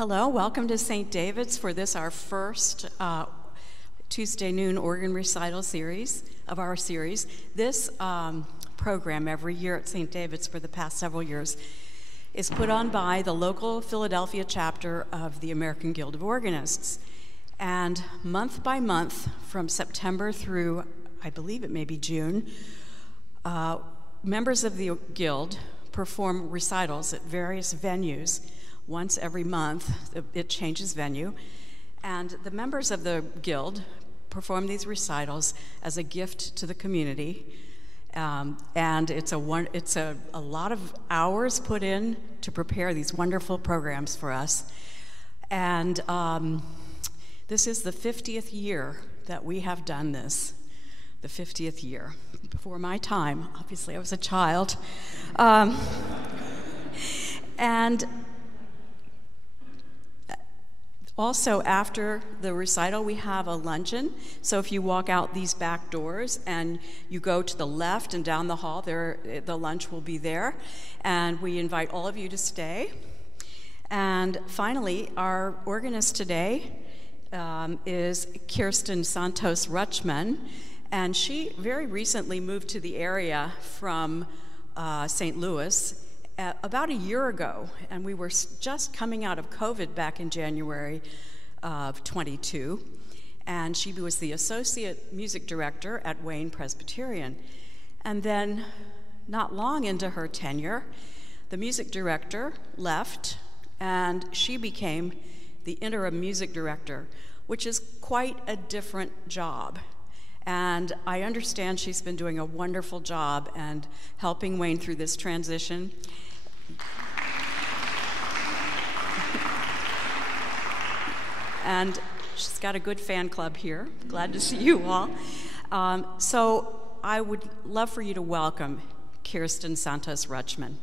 Hello, welcome to St. David's for this, our first Tuesday noon organ recital series of our series. This program every year at St. David's for the past several years is put on by the local Philadelphia chapter of the American Guild of Organists. And month by month, from September through, I believe it may be June, members of the Guild perform recitals at various venues. Once every month, it changes venue, and the members of the Guild perform these recitals as a gift to the community, and it's a lot of hours put in to prepare these wonderful programs for us. And this is the 50th year that we have done this, the 50th year. Before my time, obviously I was a child. And also, after the recital, we have a luncheon. So if you walk out these back doors and you go to the left and down the hall, the lunch will be there. And we invite all of you to stay. And finally, our organist today is Kirsten Santos Rutschman. And she very recently moved to the area from St. Louis about a year ago, and we were just coming out of COVID back in January of 22, and she was the associate music director at Wayne Presbyterian. And then, not long into her tenure, the music director left, and she became the interim music director, which is quite a different job. And I understand she's been doing a wonderful job and helping Wayne through this transition. And she's got a good fan club here. Glad to see you all. So I would love for you to welcome Kirsten Santos Rutschman.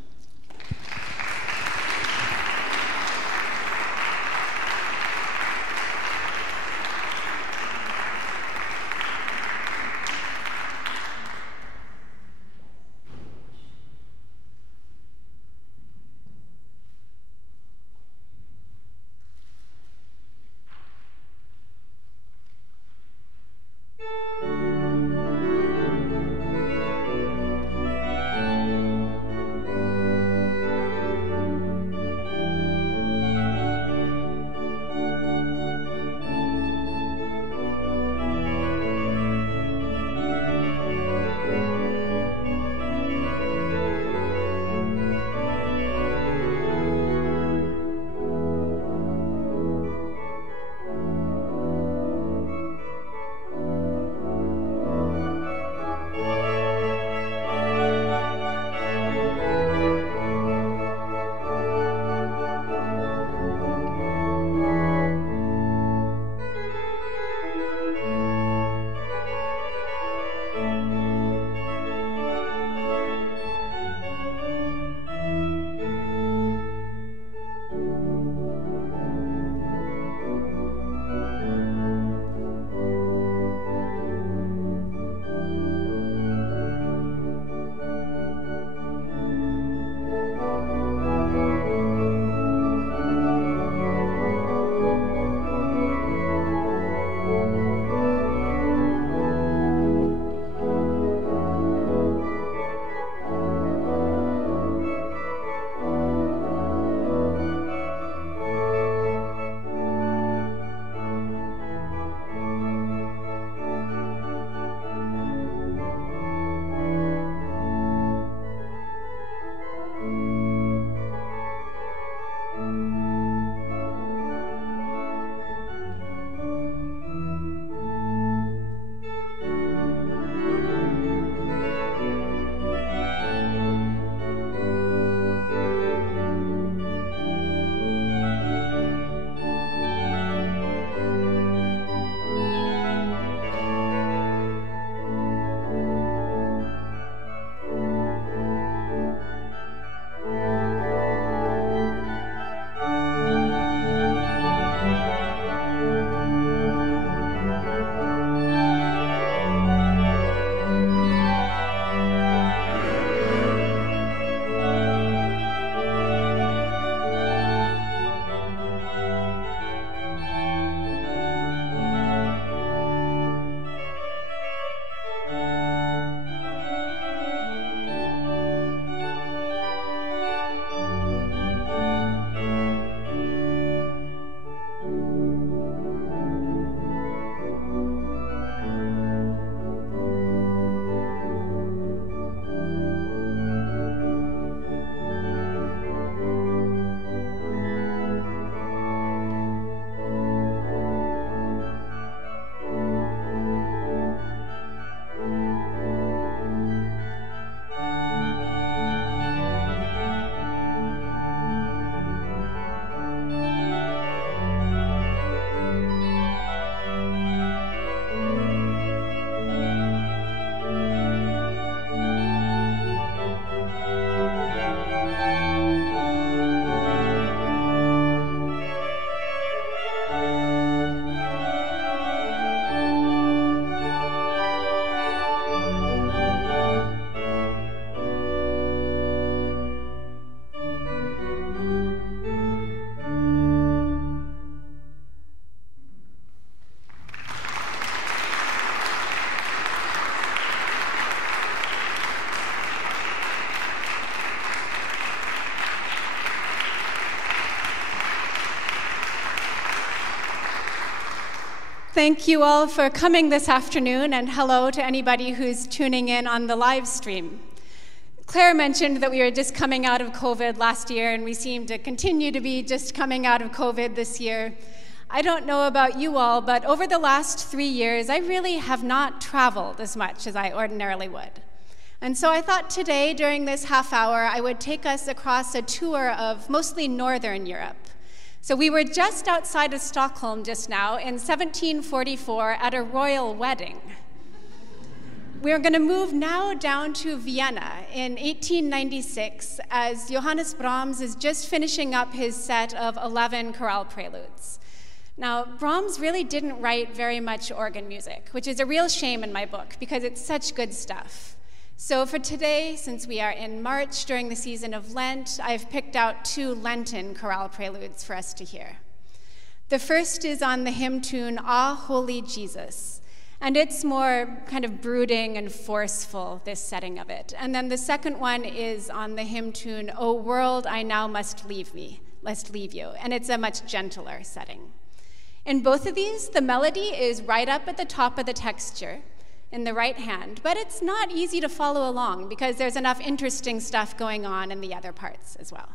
Thank you all for coming this afternoon, and hello to anybody who's tuning in on the live stream. Claire mentioned that we were just coming out of COVID last year, and we seem to continue to be just coming out of COVID this year. I don't know about you all, but over the last 3 years, I really have not traveled as much as I ordinarily would. And so I thought today, during this half hour, I would take us across a tour of mostly Northern Europe. So we were just outside of Stockholm just now in 1744 at a royal wedding. We're going to move now down to Vienna in 1896 as Johannes Brahms is just finishing up his set of 11 chorale preludes. Now, Brahms really didn't write very much organ music, which is a real shame in my book because it's such good stuff. So for today, since we are in March during the season of Lent, I've picked out 2 Lenten chorale preludes for us to hear. The first is on the hymn tune, Ah, Holy Jesus, and it's more kind of brooding and forceful, this setting of it. And then the second one is on the hymn tune, O world, I now must leave you, and it's a much gentler setting. In both of these, the melody is right up at the top of the texture, in the right hand, but it's not easy to follow along because there's enough interesting stuff going on in the other parts as well.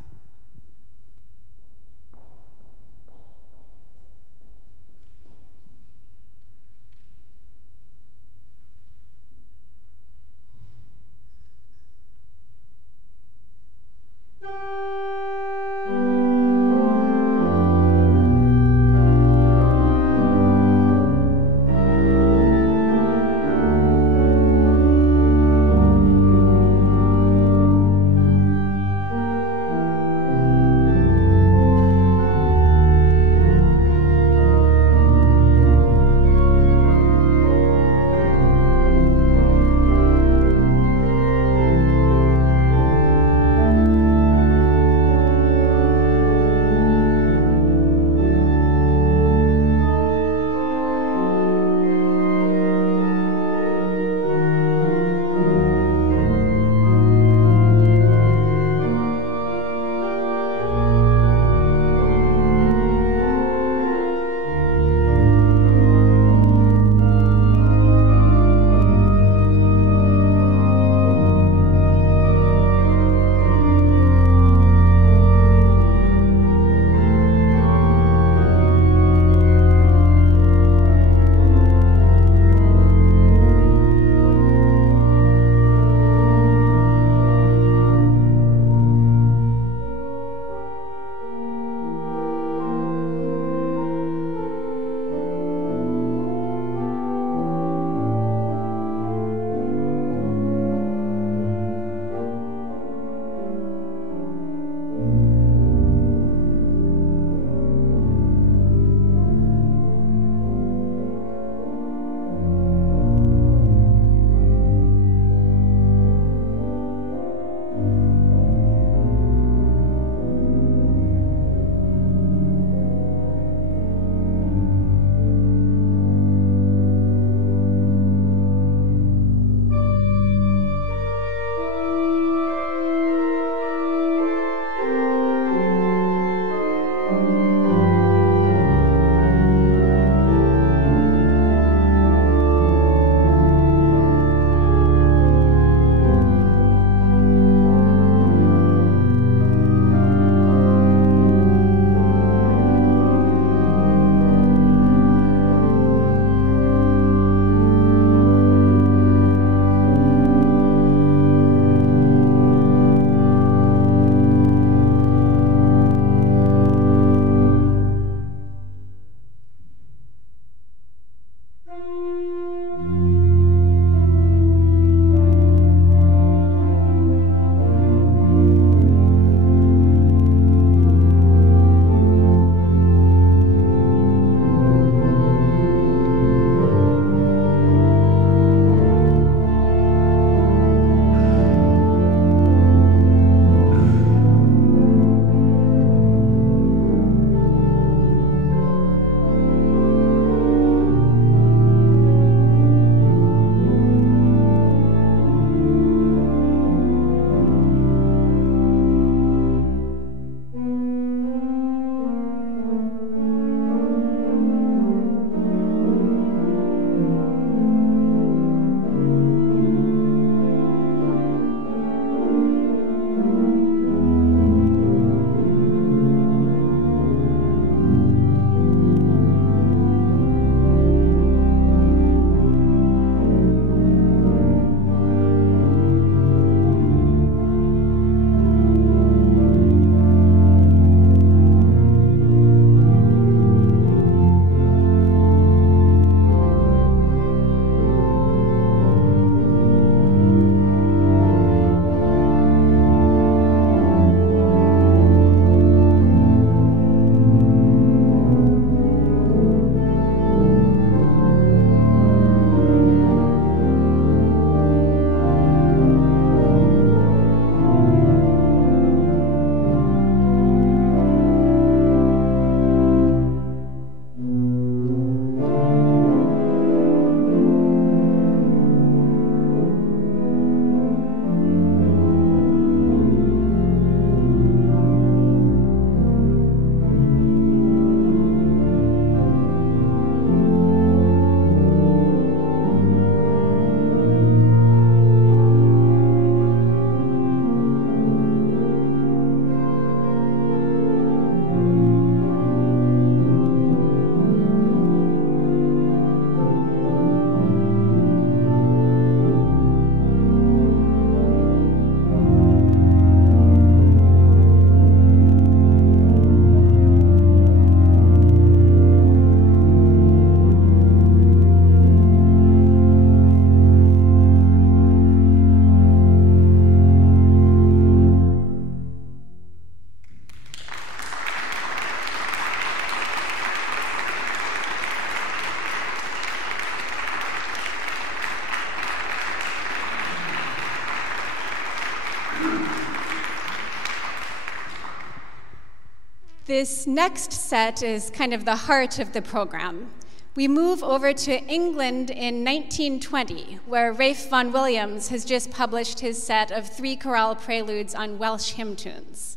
This next set is kind of the heart of the program. We move over to England in 1920, where Ralph Vaughan Williams has just published his set of 3 chorale preludes on Welsh hymn tunes.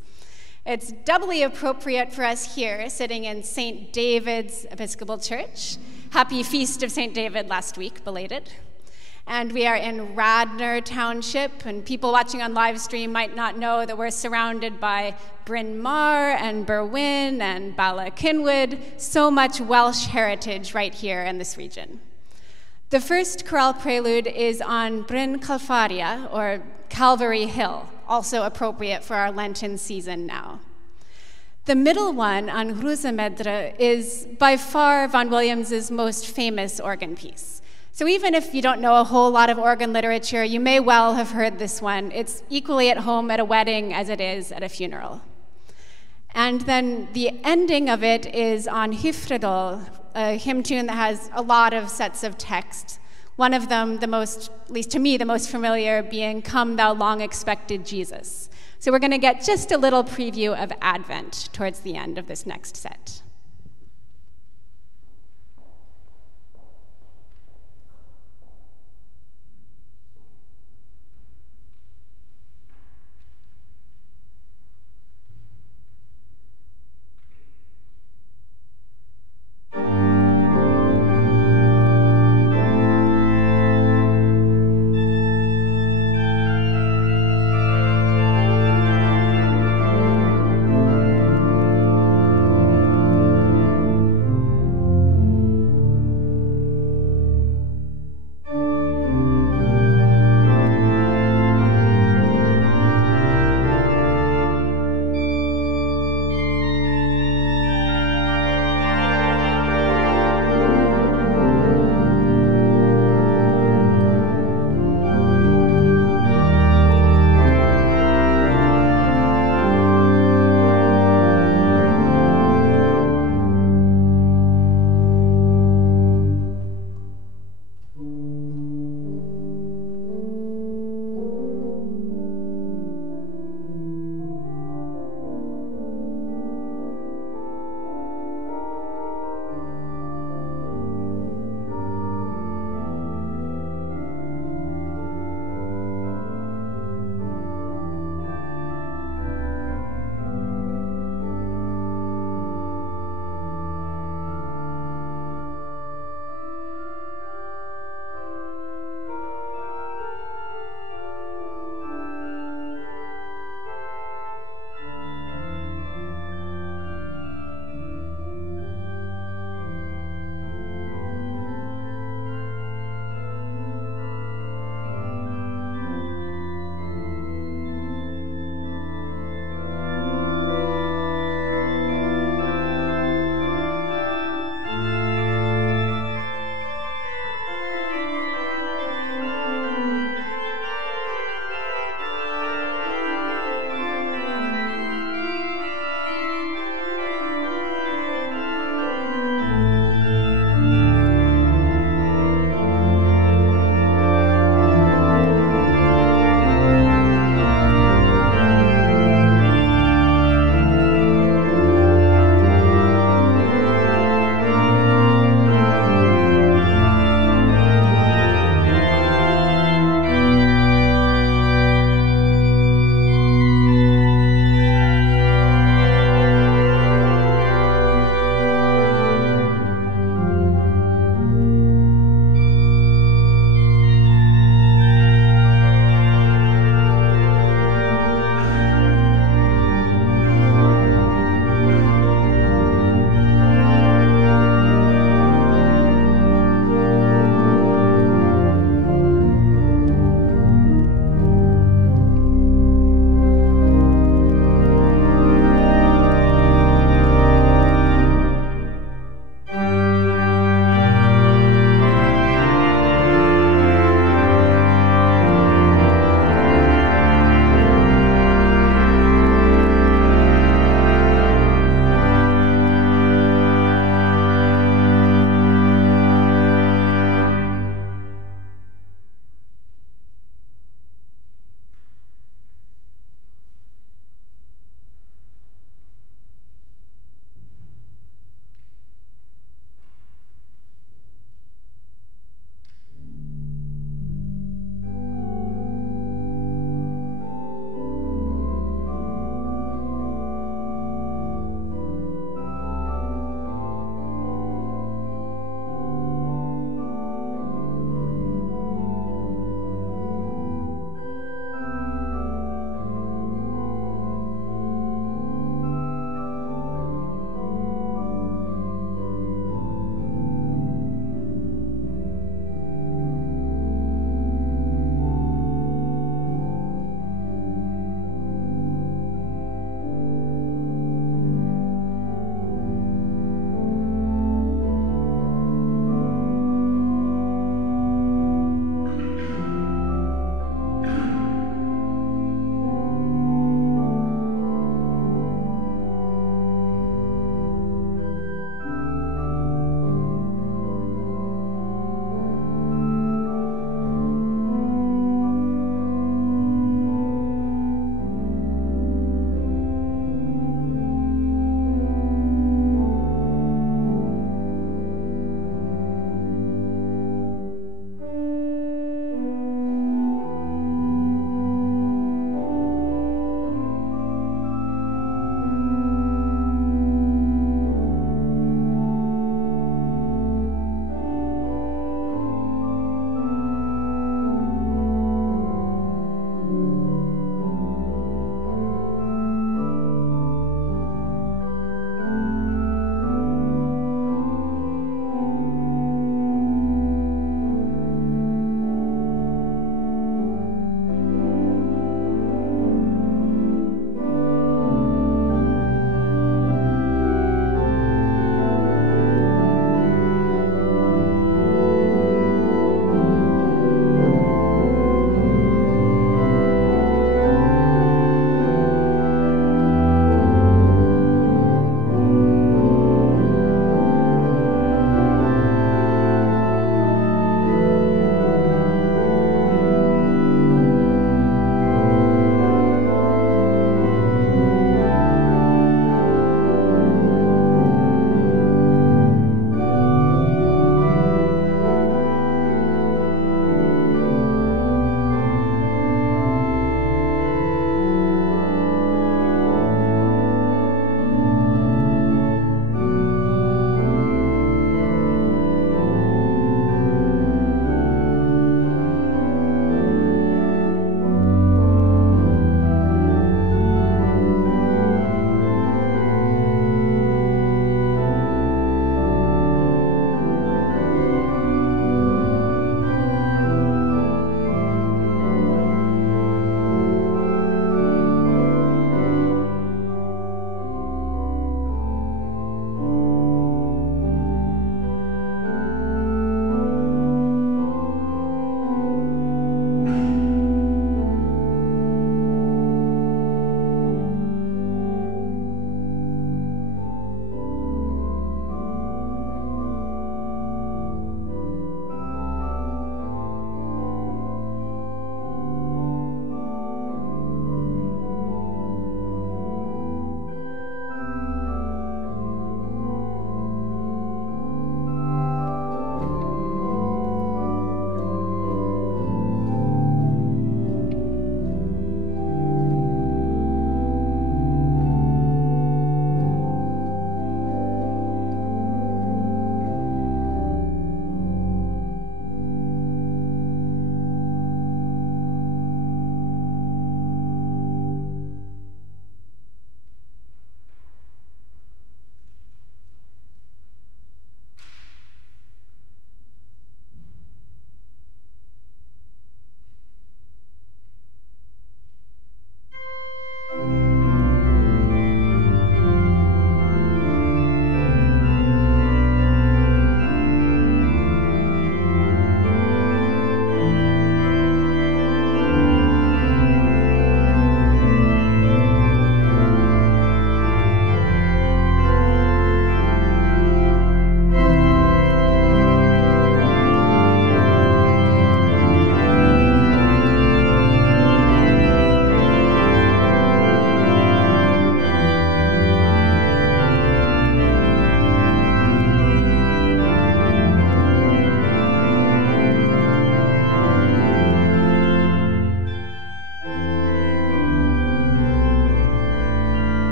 It's doubly appropriate for us here, sitting in St. David's Episcopal Church. Happy Feast of St. David last week, belated. And we are in Radnor Township, and people watching on live stream might not know that we're surrounded by Bryn Mawr and Berwyn and Bala Cynwyd, so much Welsh heritage right here in this region. The first chorale prelude is on Bryn Calfaria, or Calvary Hill, also appropriate for our Lenten season now. The middle one on Rhwysamedre is by far Vaughan Williams's most famous organ piece. So even if you don't know a whole lot of organ literature, you may well have heard this one. It's equally at home at a wedding as it is at a funeral. And then the ending of it is on Hyfrydol, a hymn tune that has a lot of sets of text. One of them, the most, at least to me, the most familiar being Come Thou Long Expected Jesus. So we're going to get just a little preview of Advent towards the end of this next set.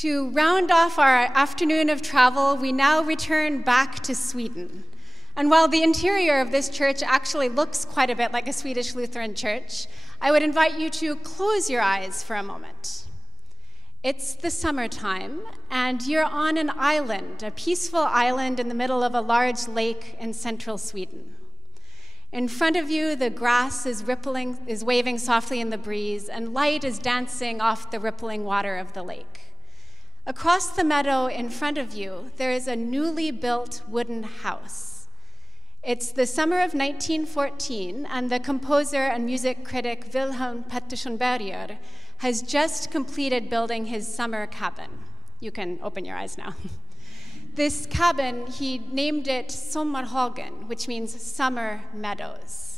To round off our afternoon of travel, we now return back to Sweden. And while the interior of this church actually looks quite a bit like a Swedish Lutheran church, I would invite you to close your eyes for a moment. It's the summertime, and you're on an island, a peaceful island in the middle of a large lake in central Sweden. In front of you, the grass is waving softly in the breeze, and light is dancing off the rippling water of the lake. Across the meadow in front of you, there is a newly built wooden house. It's the summer of 1914, and the composer and music critic Wilhelm Pettersson Berger has just completed building his summer cabin. You can open your eyes now. This cabin, he named it Sommarhagen, which means summer meadows.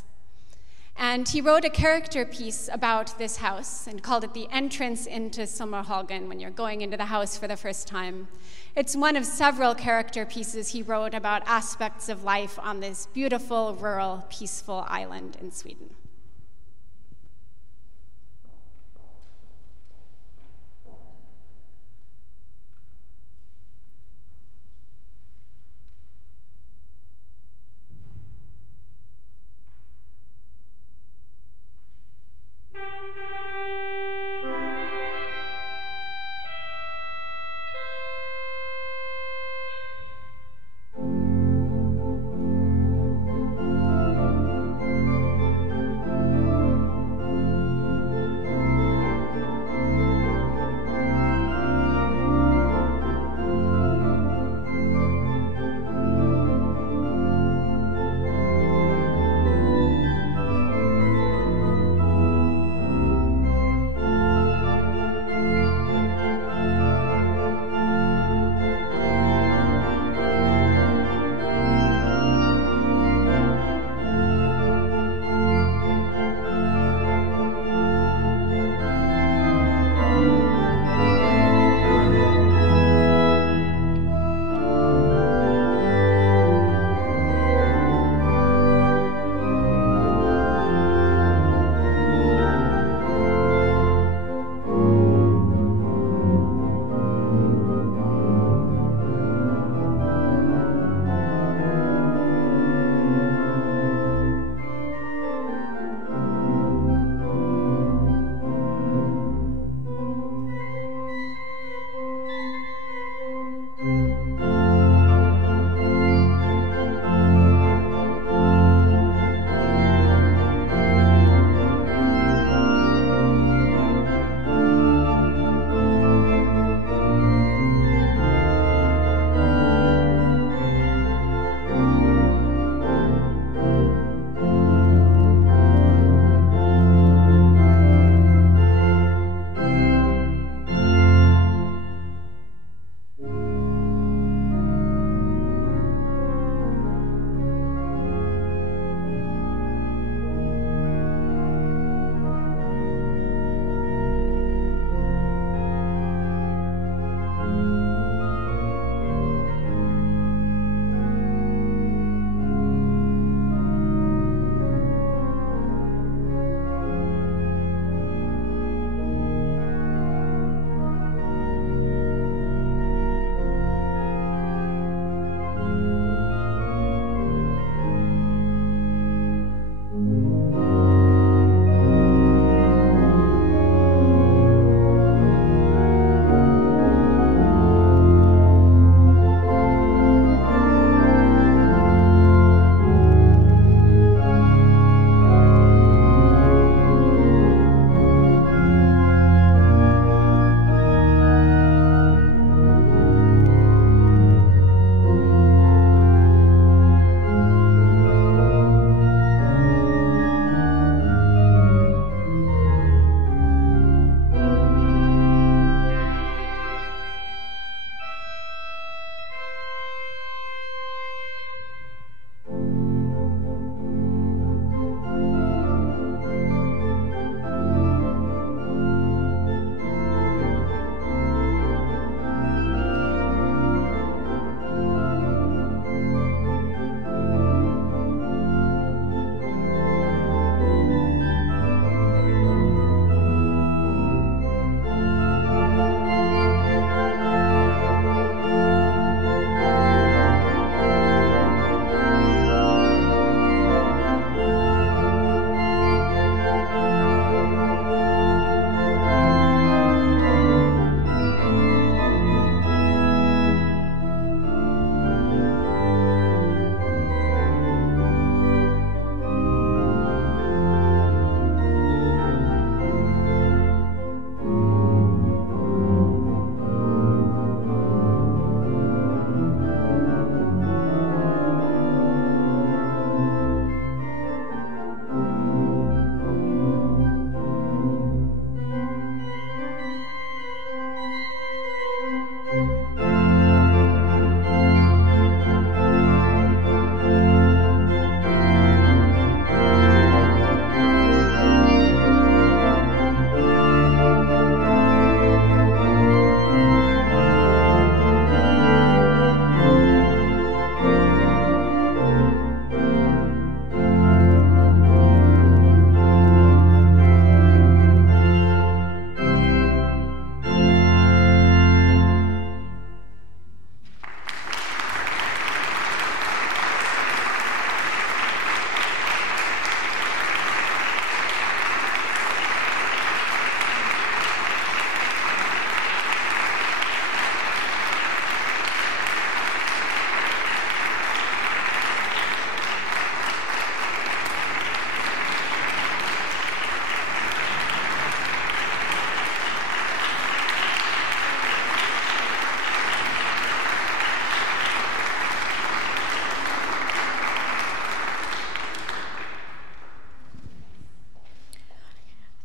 And he wrote a character piece about this house and called it the entrance into Sommarhagen when you're going into the house for the first time. It's one of several character pieces he wrote about aspects of life on this beautiful, rural, peaceful island in Sweden.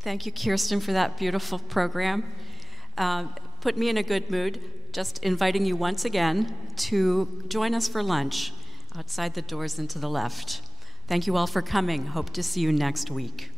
Thank you, Kirsten, for that beautiful program. Put me in a good mood, just inviting you once again to join us for lunch outside the doors and to the left. Thank you all for coming. Hope to see you next week.